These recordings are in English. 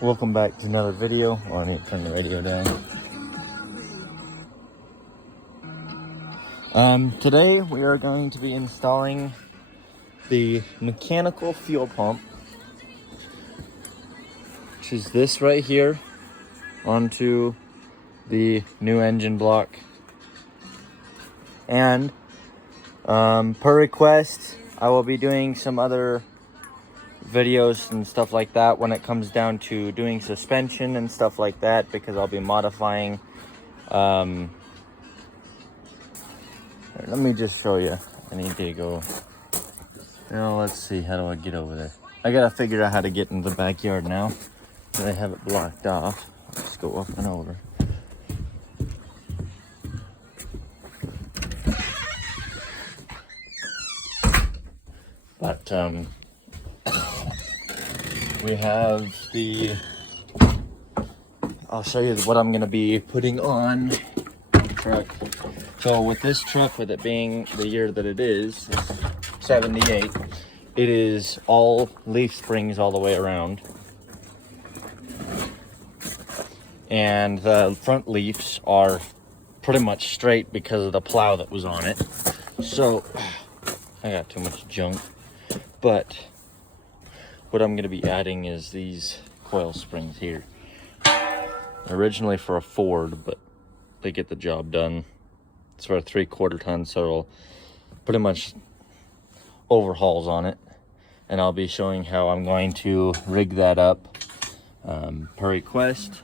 Welcome back to another video. Oh, I need to turn the radio down. Today we are going to be installing the mechanical fuel pump, which is this right here, onto the new engine block. And per request, I will be doing some other videos and stuff like that when it comes down to doing suspension and stuff like that, because I'll be modifying. Let me just show you. I need to go. Let's see, how do I get over there? I gotta figure out how to get into the backyard now that I have it blocked off. Let's go up and over. But we have the, I'll show you what I'm gonna be putting on the truck. So with this truck, with it being the year that it is, 78, it is all leaf springs all the way around. And the front leaves are pretty much straight because of the plow that was on it. So I got too much junk. But what I'm going to be adding is these coil springs here. Originally for a Ford, but they get the job done. It's for a 3/4 ton, so it'll pretty much overhauls on it. And I'll be showing how I'm going to rig that up per request.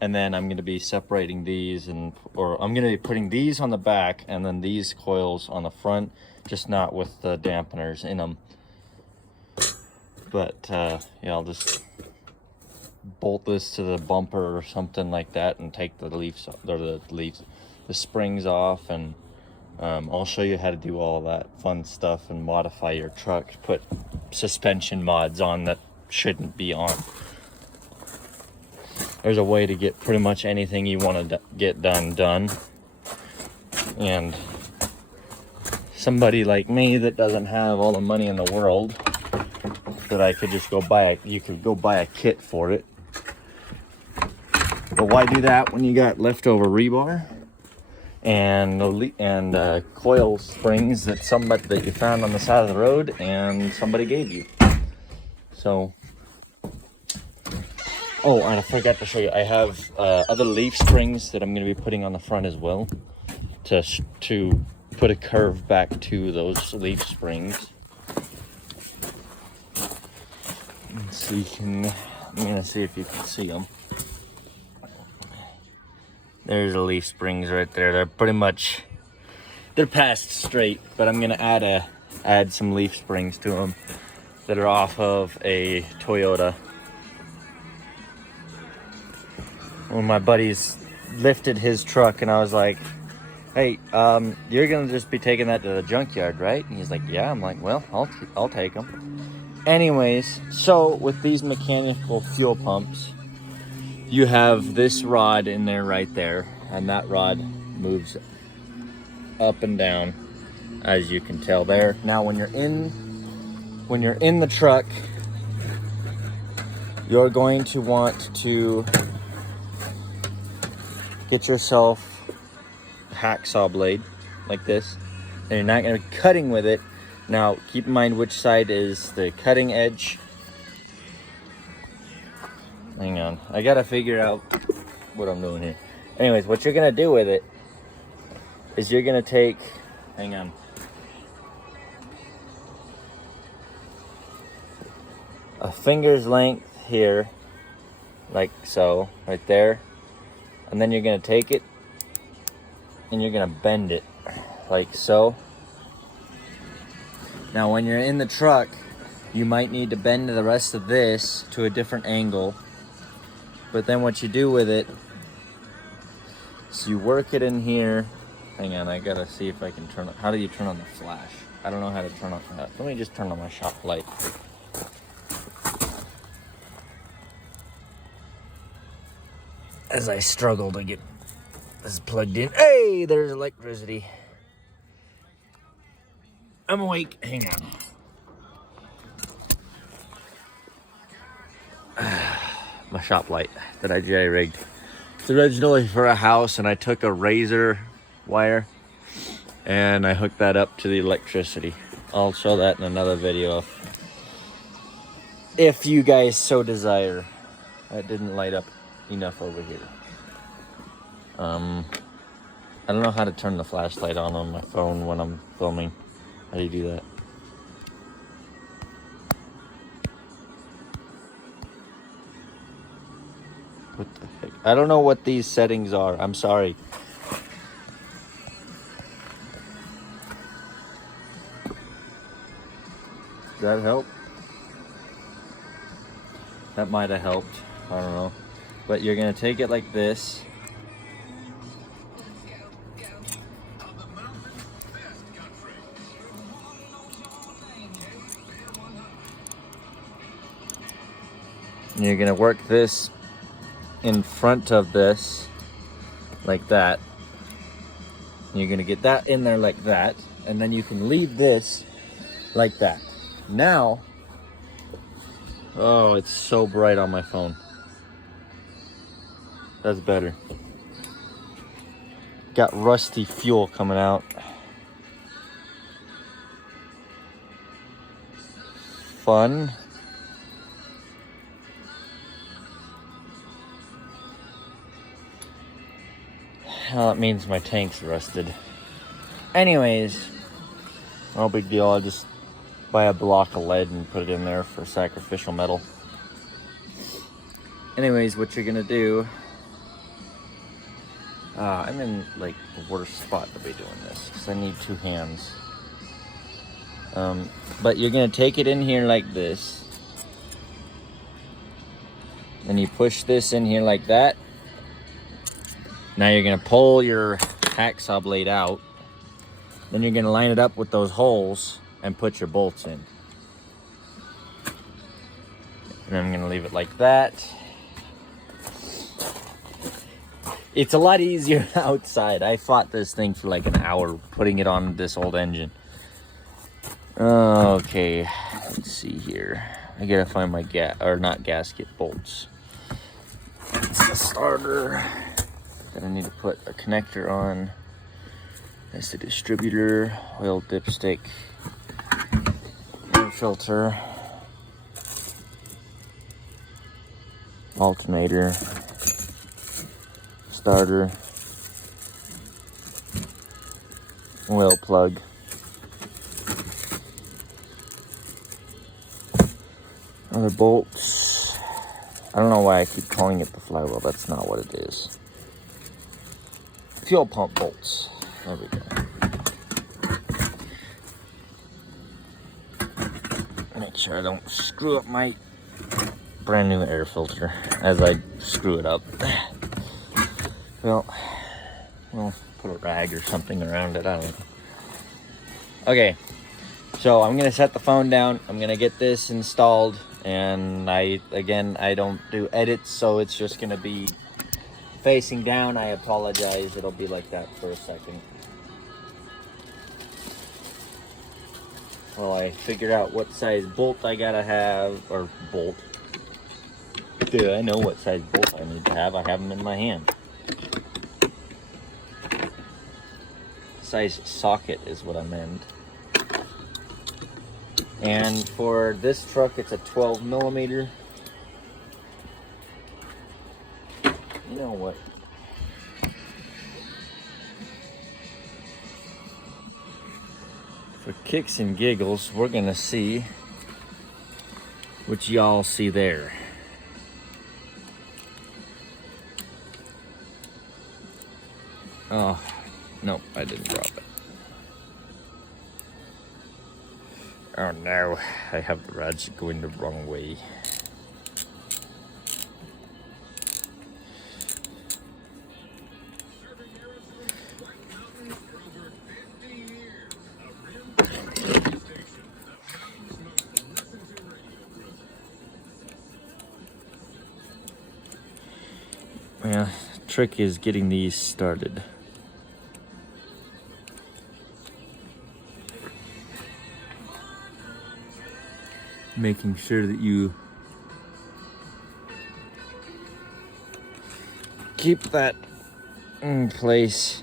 And then I'm going to be separating these, or I'm going to be putting these on the back and then these coils on the front, just not with the dampeners in them. But yeah, I'll just bolt this to the bumper or something like that and take the the springs off, and I'll show you how to do all that fun stuff and modify your truck, put suspension mods on that shouldn't be on. There's a way to get pretty much anything you want to get done. And somebody like me that doesn't have all the money in the world, that I could just go buy you could go buy a kit for it. But why do that when you got leftover rebar and coil springs that you found on the side of the road and somebody gave you? So, oh, and I forgot to show you, I have other leaf springs that I'm going to be putting on the front as well, to put a curve back to those leaf springs. So I'm gonna see if you can see them. There's the leaf springs right there. They're pretty much, they're past straight, but I'm gonna add some leaf springs to them that are off of a Toyota. When my buddies lifted his truck, and I was like, "Hey, you're gonna just be taking that to the junkyard, right?" And he's like, "Yeah." I'm like, "Well, I'll take them." Anyways, so with these mechanical fuel pumps, you have this rod in there right there, and that rod moves up and down, as you can tell there. Now when you're in the truck, you're going to want to get yourself a hacksaw blade like this, and you're not going to be cutting with it. Now, keep in mind which side is the cutting edge. Hang on, I gotta figure out what I'm doing here. Anyways, what you're gonna do with it is you're gonna take, hang on. A finger's length here, like so, right there. And then you're gonna take it and you're gonna bend it, like so. Now when you're in the truck, you might need to bend the rest of this to a different angle. But then what you do with it is you work it in here. Hang on, I gotta see if I can turn it. How do you turn on the flash? I don't know how to turn on that. Let me just turn on my shop light. As I struggle to get this plugged in. Hey, there's electricity. I'm awake. Hang on. my shop light that I J-rigged. It's originally for a house, and I took a razor wire and I hooked that up to the electricity. I'll show that in another video if you guys so desire. That didn't light up enough over here. I don't know how to turn the flashlight on my phone when I'm filming. How do you do that? What the heck? I don't know what these settings are. I'm sorry. Does that help? That might have helped. I don't know. But you're gonna take it like this. And you're gonna work this in front of this like that. And you're gonna get that in there like that, and then you can leave this like that. Now, oh, it's so bright on my phone. That's better. Got rusty fuel coming out. Fun. Well, it means my tank's rusted. Anyways, no big deal. I'll just buy a block of lead and put it in there for sacrificial metal. Anyways, what you're gonna do, I'm in like the worst spot to be doing this because I need two hands. But you're gonna take it in here like this. Then you push this in here like that. Now you're gonna pull your hacksaw blade out. Then you're gonna line it up with those holes and put your bolts in. And I'm gonna leave it like that. It's a lot easier outside. I fought this thing for like an hour putting it on this old engine. Okay, let's see here. I gotta find my gasket bolts. It's the starter. Then I need to put a connector on. That's the distributor, oil dipstick, air filter, alternator, starter, oil plug, other bolts. I don't know why I keep calling it the flywheel. That's not what it is. Fuel pump bolts. There we go. Make sure I don't screw up my brand new air filter as I screw it up. Well, we'll put a rag or something around it. I don't know. Okay, so I'm gonna set the phone down. I'm gonna get this installed, and I don't do edits, so it's just gonna be facing down. I apologize. It'll be like that for a second. Well, I figured out what size bolt I gotta have, or bolt. Dude, I know what size bolt I need to have. I have them in my hand. Size socket is what I meant. And for this truck, it's a 12 millimeter. You know what? For kicks and giggles, we're gonna see what y'all see there. Oh, nope, I didn't drop it. Oh no, I have the rods going the wrong way. Yeah, the trick is getting these started. Making sure that you keep that in place.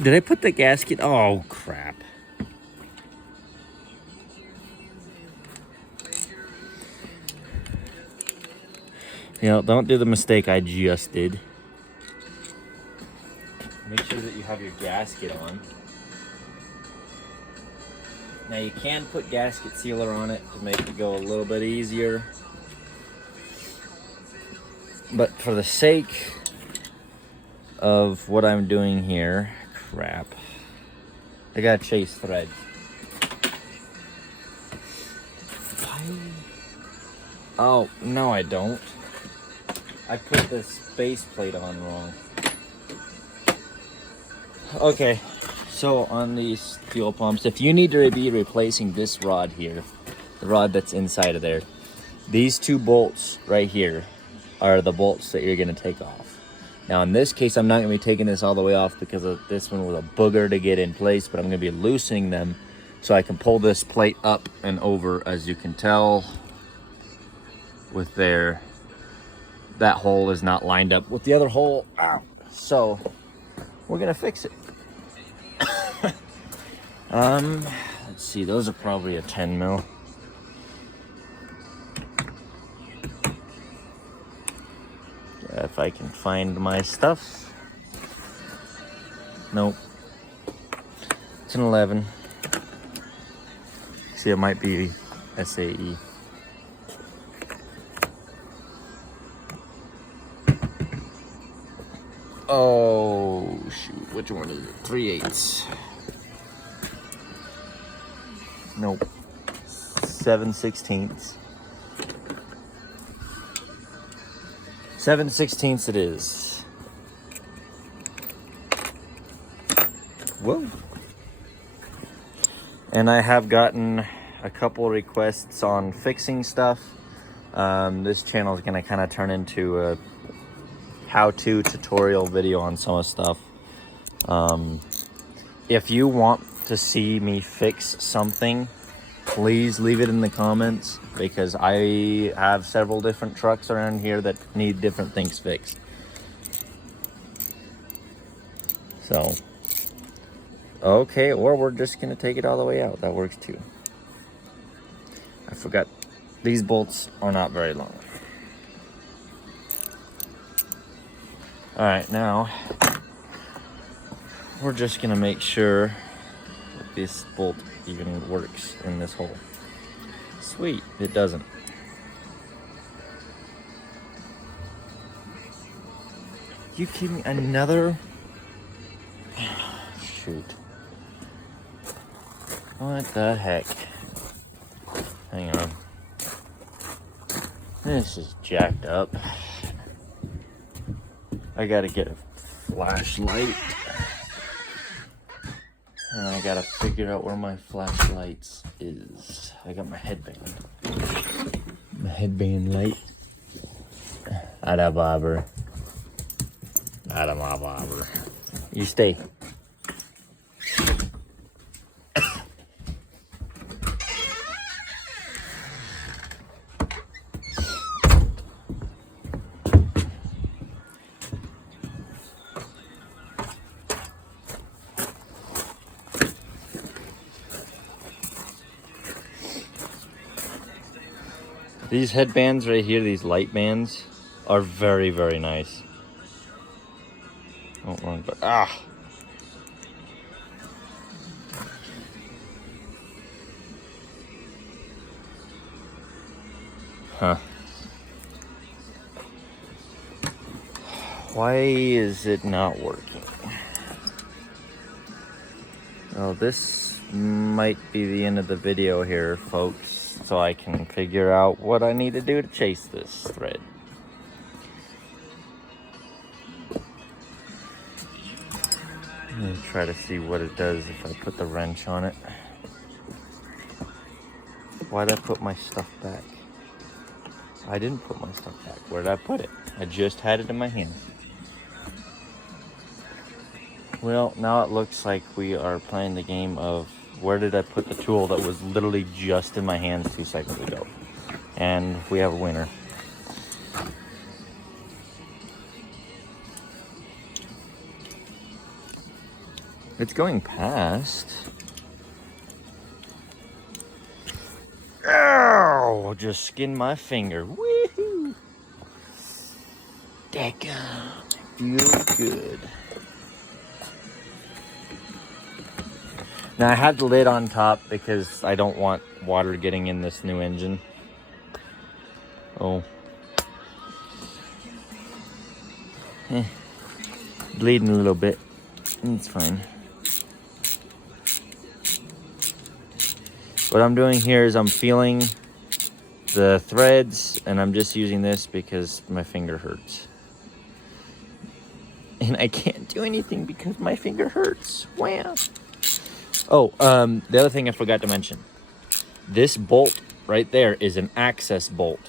Did I put the gasket? Oh, crap. You know, don't do the mistake I just did. Make sure that you have your gasket on. Now you can put gasket sealer on it to make it go a little bit easier. But for the sake of what I'm doing here, crap, I gotta chase thread. Oh, no I don't. I put this base plate on wrong. Okay, so on these fuel pumps, if you need to be replacing this rod here, the rod that's inside of there, these two bolts right here are the bolts that you're gonna take off. Now in this case, I'm not gonna be taking this all the way off because this one was a booger to get in place, but I'm gonna be loosening them so I can pull this plate up and over. As you can tell with there, that hole is not lined up with the other hole. Ow. So we're gonna fix it. Let's see, those are probably a 10 mil. If I can find my stuff. Nope. It's an 11. See, it might be SAE. Oh, shoot. Which one is it? 3/8. Nope. 7/16. 7/16 it is. Whoa. And I have gotten a couple requests on fixing stuff. This channel is going to kind of turn into a how-to tutorial video on some of stuff. If you want to see me fix something, please leave it in the comments, because I have several different trucks around here that need different things fixed. So, okay, or we're just gonna take it all the way out. That works too. I forgot, these bolts are not very long. All right, now we're just gonna make sure that this bolt even works in this hole. Sweet, it doesn't. You kidding me? Another? Shoot. What the heck? Hang on. This is jacked up. I gotta get a flashlight. And I gotta figure out where my flashlights is. I got my headband. My headband light. Ada bobber. Ada my bobber. You stay. These headbands right here, these light bands, are very, very nice. Oh, wrong button. Ah! Huh. Why is it not working? Well, this might be the end of the video here, folks. So I can figure out what I need to do to chase this thread. Let me try to see what it does if I put the wrench on it. Why'd I put my stuff back? I didn't put my stuff back. Where did I put it? I just had it in my hand. Well, now it looks like we are playing the game of where did I put the tool that was literally just in my hands 2 seconds ago. And we have a winner. It's going past. Ow! Just skinned my finger. Woohoo! Daggum. Feels good. Now I had the lid on top because I don't want water getting in this new engine. Oh. Bleeding a little bit. It's fine. What I'm doing here is I'm feeling the threads, and I'm just using this because my finger hurts. And I can't do anything because my finger hurts. Wow. Oh, the other thing I forgot to mention. This bolt right there is an access bolt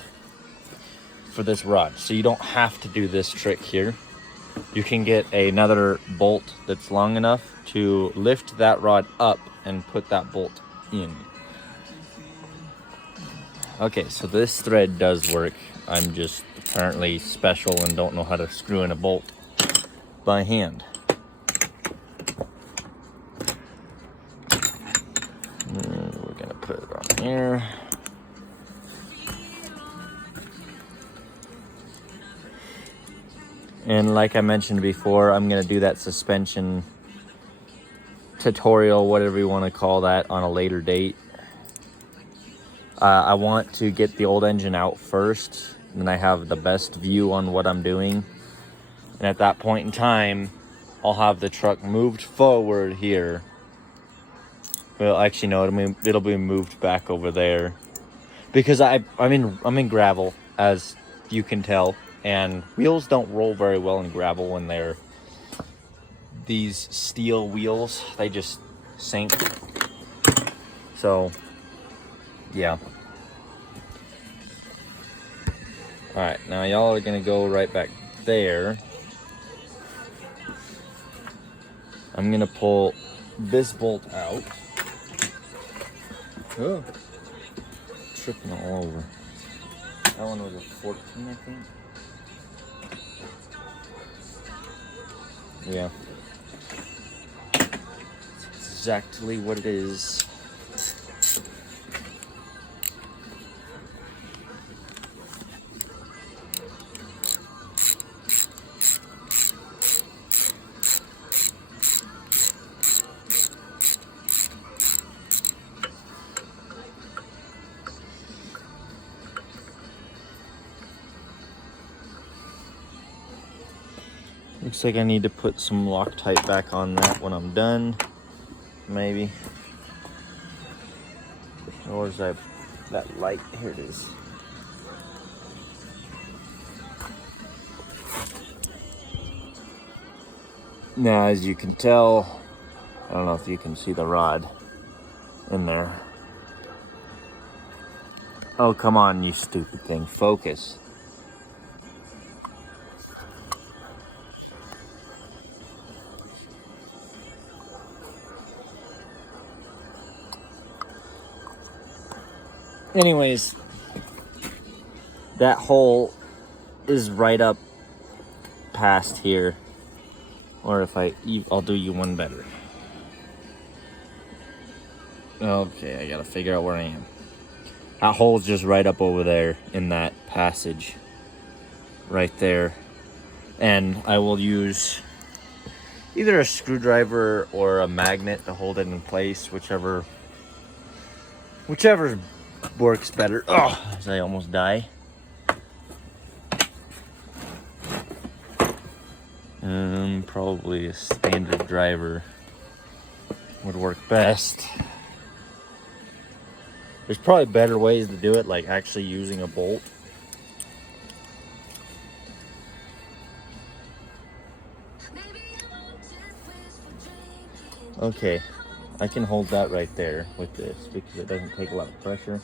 for this rod. So you don't have to do this trick here. You can get another bolt that's long enough to lift that rod up and put that bolt in. Okay, so this thread does work. I'm just apparently special and don't know how to screw in a bolt by hand. We're gonna put it on here. And like I mentioned before, I'm gonna do that suspension tutorial, whatever you want to call that, on a later date. I want to get the old engine out first, and then I have the best view on what I'm doing. And at that point in time, I'll have the truck moved forward here. Well, actually, no, it'll be moved back over there. Because I'm in gravel, as you can tell. And wheels don't roll very well in gravel when they're these steel wheels. They just sink. So, yeah. Alright, now y'all are going to go right back there. I'm going to pull this bolt out. Oh, tripping all over. That one was a 14, I think. Yeah. That's exactly what it is. Looks like I need to put some Loctite back on that when I'm done. Maybe. Or is that light? Here it is. Now, as you can tell, I don't know if you can see the rod in there. Oh, come on, you stupid thing. Focus. Anyways, that hole is right up past here. Or if I'll do you one better. Okay, I gotta figure out where I am. That hole's just right up over there in that passage. Right there. And I will use either a screwdriver or a magnet to hold it in place, whichever works better. Oh, as I almost die. Probably a standard driver would work best. There's probably better ways to do it, like actually using a bolt. Okay, I can hold that right there with this because it doesn't take a lot of pressure.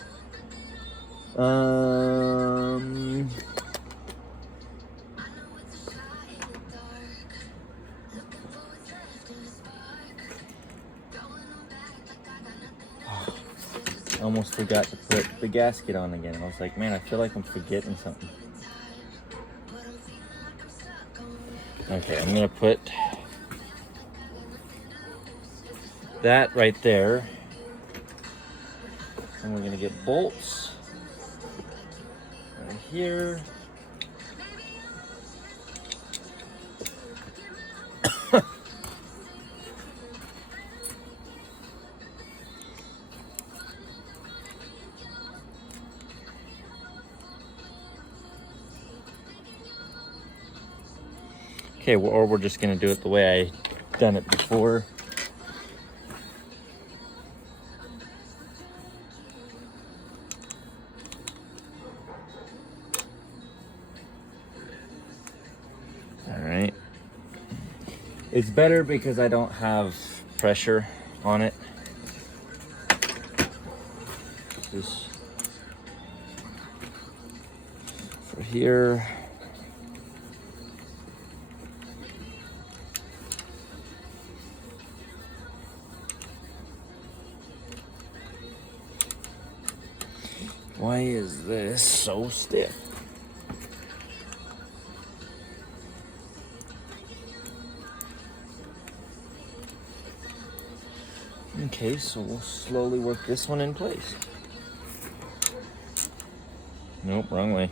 I almost forgot to put the gasket on again. I was like, man, I feel like I'm forgetting something. Okay, I'm gonna put that right there. And we're gonna get bolts right here. Okay, or we're just gonna do it the way I done it before. All right. It's better because I don't have pressure on it. This for here. Why is this so stiff? Okay, so we'll slowly work this one in place. Nope, wrong way.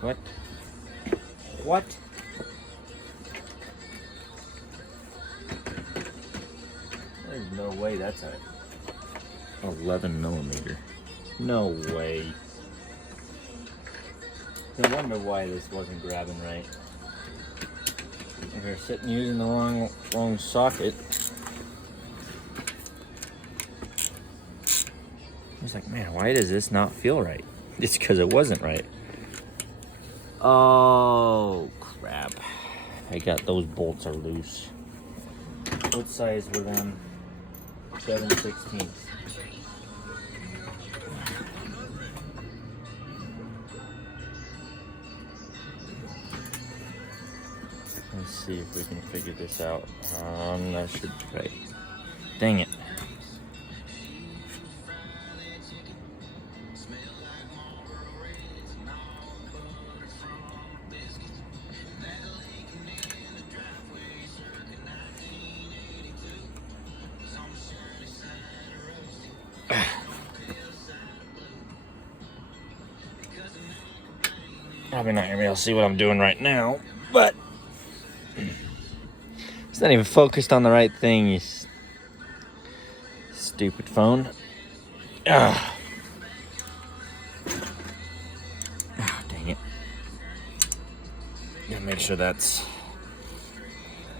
What? What? There's no way that's a 11 millimeter. No way. No wonder why this wasn't grabbing right. If you're sitting using the wrong socket. I was like, man, why does this not feel right? It's because it wasn't right. Oh, crap. I got those bolts are loose. What size were them? 7/16. Let's see if we can figure this out. That should be right. Dang it. Probably not gonna be able to see what I'm doing right now, but it's not even focused on the right thing, you stupid phone. Ah, dang it. Gotta make sure that's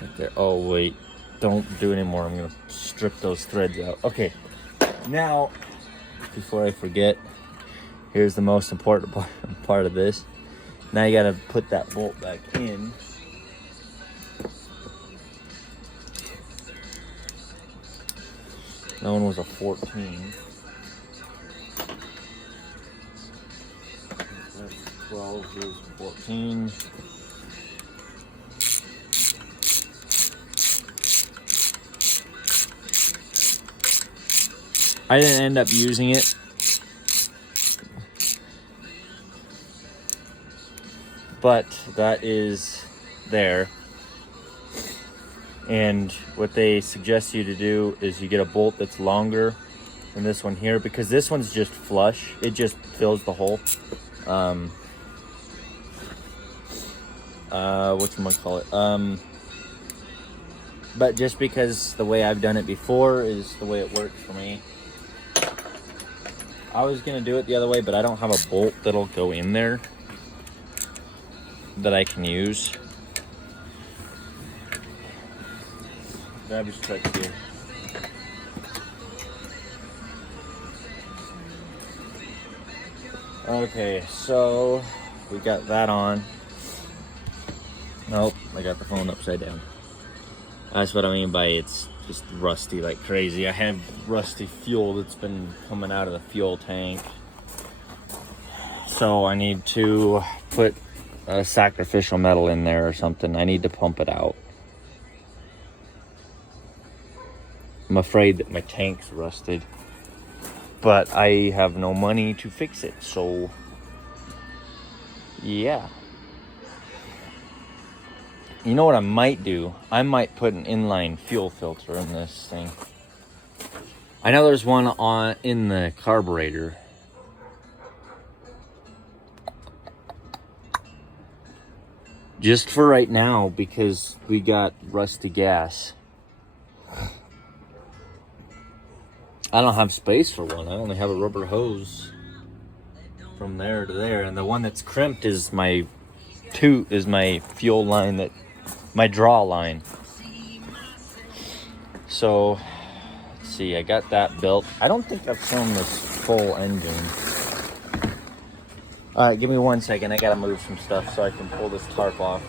right there. Oh, wait. Don't do it anymore. I'm gonna strip those threads out. Okay, now, before I forget, here's the most important part of this. Now you gotta put that bolt back in. That one was a 14. That's 12, here's 14. I didn't end up using it. But that is there. And what they suggest you to do is you get a bolt that's longer than this one here, because this one's just flush. It just fills the hole. Whatchamacallit? But just because the way I've done it before is the way it works for me. I was gonna do it the other way, but I don't have a bolt that'll go in there that I can use. Grab your strut here. Okay, so we got that on. Nope, I got the phone upside down. That's what I mean by it's just rusty like crazy. I have rusty fuel that's been coming out of the fuel tank. So I need to put a sacrificial metal in there or something. I need to pump it out. I'm afraid that my tank's rusted, but I have no money to fix it, so yeah. You know what I might do? I might put an inline fuel filter in this thing. I know there's one in the carburetor. Just for right now, because we got rusty gas. I don't have space for one. I only have a rubber hose from there to there, and the one that's crimped is my fuel line, that my draw line. So let's see, I got that built. I don't think I've shown this full engine. All right, give me 1 second. I gotta move some stuff so I can pull this tarp off.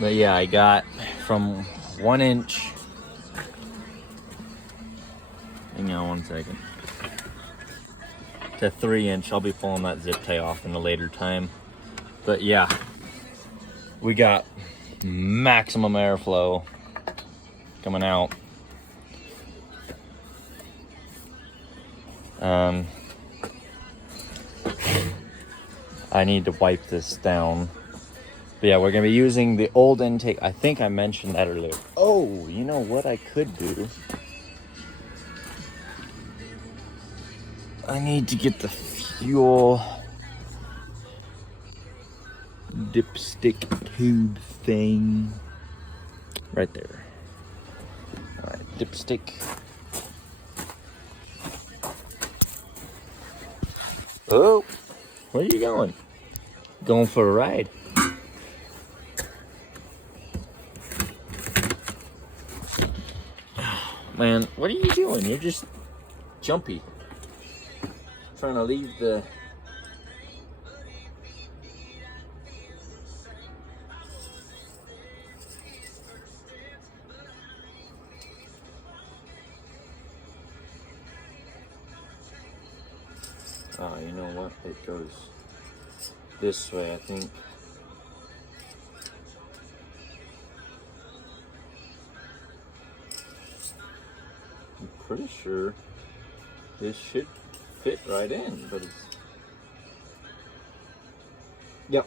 But yeah, I got from 1 inch. Hang on 1 second. To 3 inch. I'll be pulling that zip tie off in a later time. But yeah, we got maximum airflow coming out. I need to wipe this down. But yeah, we're gonna be using the old intake. I think I mentioned that earlier. Oh, you know what I could do? I need to get the fuel dipstick tube thing right there. All right, dipstick. Oh, where are you going? Going for a ride. Man, what are you doing? You're just jumpy. Trying to leave the... Oh, you know what? It goes this way, I think. I'm pretty sure this should fit right in, but it's... Yep.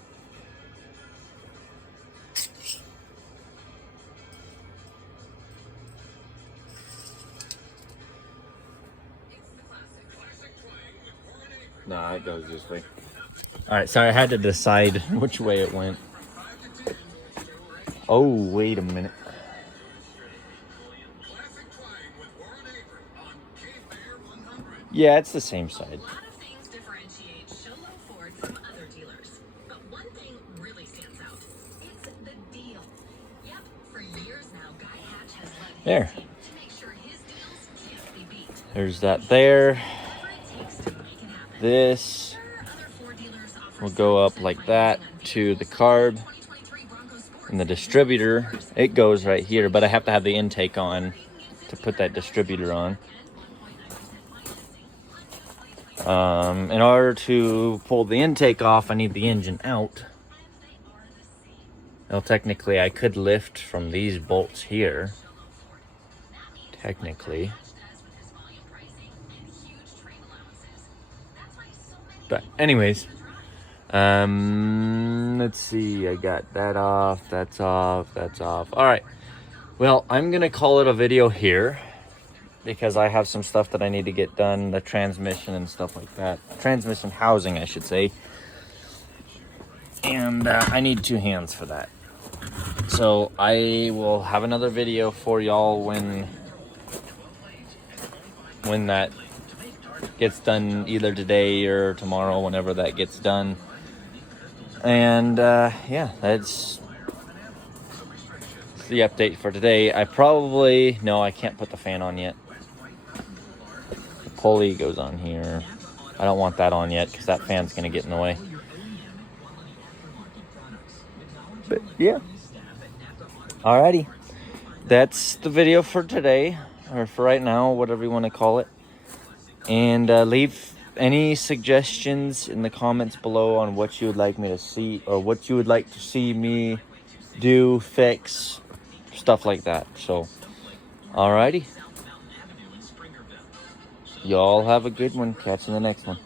Nah, it goes this way. Alright, sorry, I had to decide which way it went. Oh, wait a minute. Yeah, it's the same side. A lot of things differentiate Sholo Ford from other dealers, but one thing really stands out. It's the deal. Yep, for years now, Guy Hatch has led There. to make sure his deals can't be beat. There's that there. Whatever it takes to make it happen. This Sure, other Ford dealers offer will go up like that to the carb. 2023 Bronco Sport. And the distributor, it goes right here, but I have to have the intake on to put that distributor on. In order to pull the intake off, I need the engine out. Well, technically, I could lift from these bolts here. Technically. But anyways, let's see. I got that off. That's off. That's off. All right. Well, I'm going to call it a video here, because I have some stuff that I need to get done, the transmission and stuff like that. Transmission housing, I should say. And I need 2 hands for that. So I will have another video for y'all when that gets done, either today or tomorrow, whenever that gets done. And yeah, that's the update for today. I can't put the fan on yet. The pulley goes on here. I don't want that on yet because that fan's gonna get in the way. But yeah, alrighty, that's the video for today, or for right now, whatever you want to call it. And leave any suggestions in the comments below on what you would like me to see, or what you would like to see me do, fix, stuff like that. So alrighty, y'all have a good one. Catch you in the next one.